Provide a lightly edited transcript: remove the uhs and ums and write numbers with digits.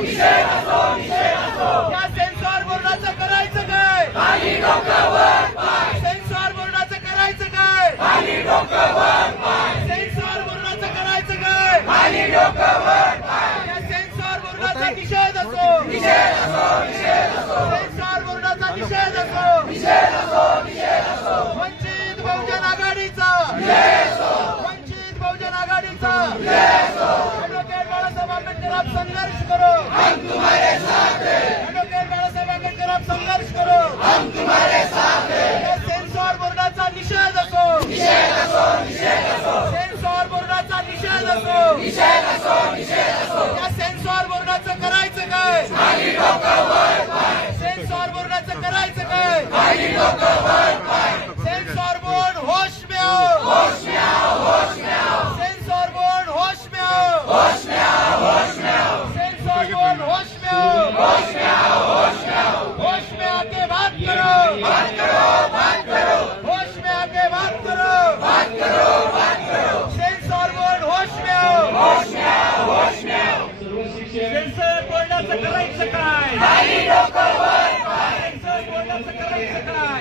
या सेन्सॉर बोर्डाचं करायचं काय? सेन्सॉर बोर्डाचं करायचं काय? सेन्सॉर बोर्डाचं करायचं काय? या सेन्सॉर बोर्डाचा निषेध असो, सेन्सॉर बोर्डाचा निषेध असो, वंचित बहुजन आघाडीचा, वंचित बहुजन आघाडीचा ॲडव्होकेट बाळासाहेब आंबेडकर आप संघर्ष करो, ॲडव्होकेट बाळासाहेब आंबेडकर आप संघर्ष करो, या सेन्सॉर बोर्डाचा निषेध असो, सेन्सॉर बोर्डाचा निषेध असो, या सेन्सॉर बोर्डाचं करायचं काय? सेन्सॉर बोर्डाचं करायचं काय? सेन्सॉर बोर्ड होश में आओ, सेन्सॉर बोर्ड होश में आओ, सेन्सॉर बोर्ड होश में आओ, होश में आके बात करो, होश में आके बात करो, सेन्सॉर बोर्ड होश में आओ, सेन्सॉर बोर्डाचं करायचं काय? सेन्सॉर बोर्डाचं करायचं काय?